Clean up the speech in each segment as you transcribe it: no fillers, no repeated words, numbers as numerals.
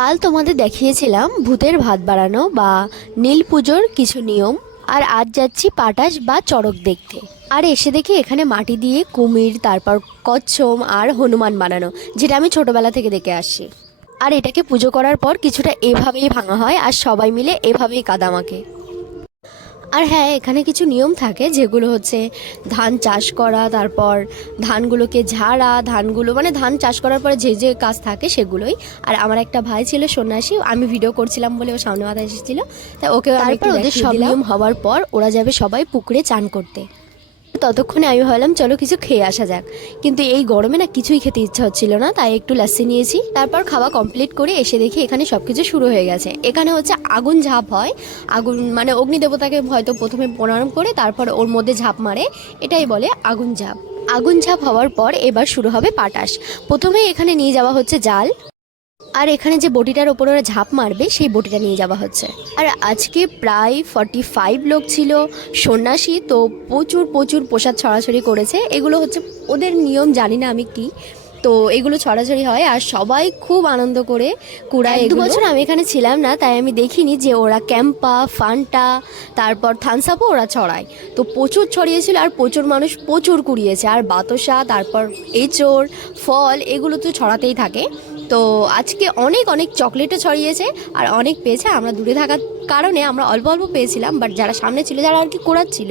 কাল তোমাদের দেখিয়েছিলাম ভূতের ভাত বাড়ানো বা নীল পুজোর কিছু নিয়ম। আর আজ যাচ্ছি পাটাশ বা চড়ক দেখতে। আর এসে দেখি এখানে মাটি দিয়ে কুমির, তারপর কচ্ছপ আর হনুমান বানানো, যেটা আমি ছোটবেলা থেকে দেখে আসছি। আর এটাকে পুজো করার পর কিছুটা এভাবেই ভাঙা হয় আর সবাই মিলে এভাবেই কাদামাকে। আর হ্যাঁ, এখানে কিছু নিয়ম থাকে যেগুলো হচ্ছে ধান চাষ করা, তারপর ধানগুলোকে ঝাড়া, ধানগুলো মানে ধান চাষ করার পরে যে যে কাজ থাকে সেগুলোই। আর আমার একটা ভাই ছিল সন্ন্যাসী, আমি ভিডিও করছিলাম বলে ও সামনে মাথায় এসেছিলো, তাই ওকে তারপর ওদের সব নিয়ম হওয়ার পর ওরা যাবে সবাই পুকুরে চান করতে। ততক্ষণে আমি ভাবলাম চলো কিছু খেয়ে আসা যাক, কিন্তু এই গরমে না কিছুই খেতে ইচ্ছা হচ্ছিল না, তাই একটু লাস্সি নিয়েছি। তারপর খাওয়া কমপ্লিট করে এসে দেখি এখানে সব কিছু শুরু হয়ে গেছে। এখানে হচ্ছে আগুন ঝাঁপ হয়। আগুন মানে অগ্নি দেবতাকে হয়তো প্রথমে প্রণাম করে তারপর ওর মধ্যে ঝাঁপ মারে, এটাই বলে আগুন ঝাঁপ। আগুন ঝাঁপ হওয়ার পর এবার শুরু হবে পাটাশ। প্রথমে এখানে নিয়ে যাওয়া হচ্ছে জাল, আর এখানে যে বটিটার ওপরে ওরা ঝাঁপ মারবে সেই বটিটা নিয়ে যাওয়া হচ্ছে। আর আজকে প্রায় 45 লোক ছিল সন্ন্যাসী, তো প্রচুর প্রচুর প্রসাদ ছড়াছড়ি করেছে। এগুলো হচ্ছে ওদের নিয়ম, জানি না আমি কি, তো এগুলো ছড়াছড়ি হয় আর সবাই খুব আনন্দ করে কুড়ায়। 1-2 বছর আমি এখানে ছিলাম না, তাই আমি দেখিনি যে ওরা ক্যাম্পা, ফান্টা, তারপর থামস আপও ওরা ছড়ায়। তো প্রচুর ছড়িয়েছিল আর প্রচুর মানুষ প্রচুর কুড়িয়েছে। আর বাতাসা, তারপর এঁচড়, ফল, এগুলো তো ছড়াতেই থাকে। তো আজকে অনেক অনেক চকলেটও ছড়িয়েছে আর অনেক পেয়েছে। আমরা দূরে থাকার কারণে আমরা অল্প অল্প পেয়েছিলাম, বাট যারা সামনে ছিল, যারা আর কি কোড়াচ্ছিল,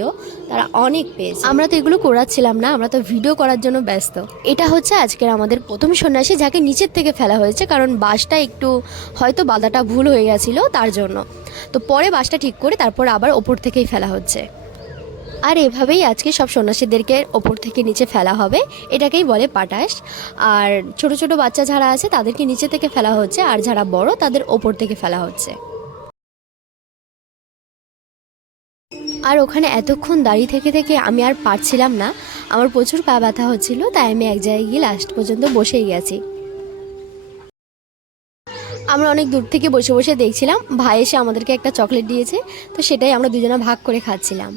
তারা অনেক পেয়েছে। আমরা তো এগুলো কোড়াচ্ছিলাম না, আমরা তো ভিডিও করার জন্য ব্যস্ত। এটা হচ্ছে আজকের আমাদের প্রথম সন্ন্যাসী, যাকে নিচের থেকে ফেলা হয়েছে, কারণ বাসটা একটু হয়তো বাঁধাটা ভুল হয়ে গেছিলো তার জন্য। তো পরে বাসটা ঠিক করে তারপর আবার ওপর থেকেই ফেলা হচ্ছে। আর এভাবেই আজকে সব সন্ন্যাসীদেরকে ওপর থেকে নিচে ফেলা হবে, এটাকেই বলে পাটাশ। আর ছোট ছোট বাচ্চা যারা আছে তাদেরকে নিচে থেকে ফেলা হচ্ছে, আর যারা বড় তাদের ওপর থেকে ফেলা হচ্ছে। আর ওখানে এতক্ষণ দাঁড়িয়ে থেকে থেকে আমি আর পারছিলাম না, আমার প্রচুর পা ব্যথা হচ্ছিল, তাই আমি এক জায়গায় গিয়ে লাস্ট পর্যন্ত বসেই গেছি। আমরা অনেক দূর থেকে বসে বসে দেখছিলাম, ভাই এসে আমাদেরকে একটা চকলেট দিয়েছে, তো সেটাই আমরা দুজনে ভাগ করে খাচ্ছিলাম।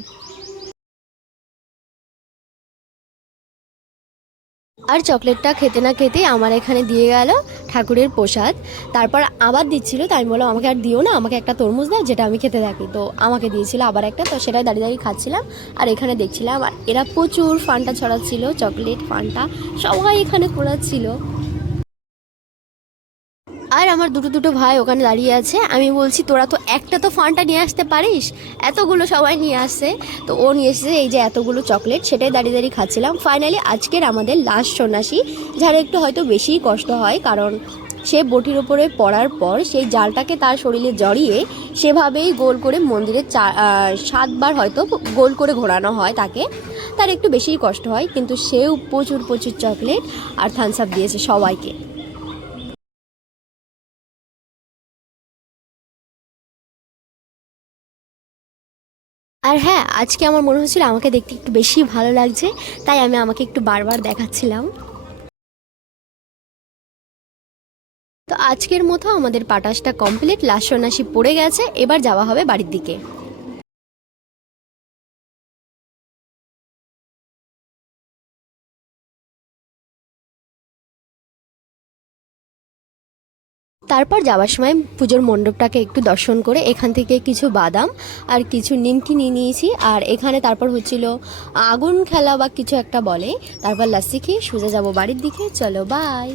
আর চকলেটটা খেতে না খেতে আমার এখানে দিয়ে গেল ঠাকুরের প্রসাদ। তারপর আবার দিচ্ছিল, তাই আমি বললাম আমাকে আর দিও না, আমাকে একটা তরমুজ দাও যেটা আমি খেতে থাকি। তো আমাকে দিয়েছিল আবার একটা, তো সেটাই দাঁড়িয়ে দাঁড়িয়ে খাচ্ছিলাম আর এখানে দেখছিলাম। আর এরা প্রচুর ফান্টা ছড়াচ্ছিল, চকলেট ফান্টা সবাই এখানে পোড়াচ্ছিল। আর আমার দুটো দুটো ভাই ওখানে দাঁড়িয়ে আছে, আমি বলছি তোরা তো একটা তো ফান্টা নিয়ে আসতে পারিস, এতগুলো সবাই নিয়ে আসছে। তো ও নিয়ে এসেছে এই যে এতগুলো চকলেট, সেটাই দাঁড়িয়ে দাঁড়িয়ে খাচ্ছিলাম। ফাইনালি আজকের আমাদের লাস্ট সন্ন্যাসী, যার একটু হয়তো বেশিই কষ্ট হয়, কারণ সে বটির ওপরে পড়ার পর সেই জালটাকে তার শরীরে জড়িয়ে সেভাবেই গোল করে মন্দিরে 7বার হয়তো গোল করে ঘোরানো হয় তাকে। তার একটু বেশিই কষ্ট হয়, কিন্তু সেও প্রচুর প্রচুর চকলেট আর থামস আপ দিয়েছে সবাইকে। আর হ্যাঁ, আজকে আমার মনে হচ্ছিল আমাকে দেখতে একটু বেশি ভালো লাগছে, তাই আমি আমাকে একটু বারবার দেখাচ্ছিলাম। তো আজকের মতো আমাদের পাটাশটা কমপ্লিট, লাস্ট সন্ন্যাসী পড়ে গেছে, এবার যাওয়া হবে বাড়ির দিকে। তারপর যাওয়ার সময় পুজোর মণ্ডপটাকে একটু দর্শন করে এখান থেকে কিছু বাদাম আর কিছু নিমকি নিয়ে নিয়েছি। আর এখানে তারপর হচ্ছিল আগুন খেলা বা কিছু একটা বলে, তারপর লাস্সি খেয়ে সোজা যাবো বাড়ির দিকে। চলো বাই।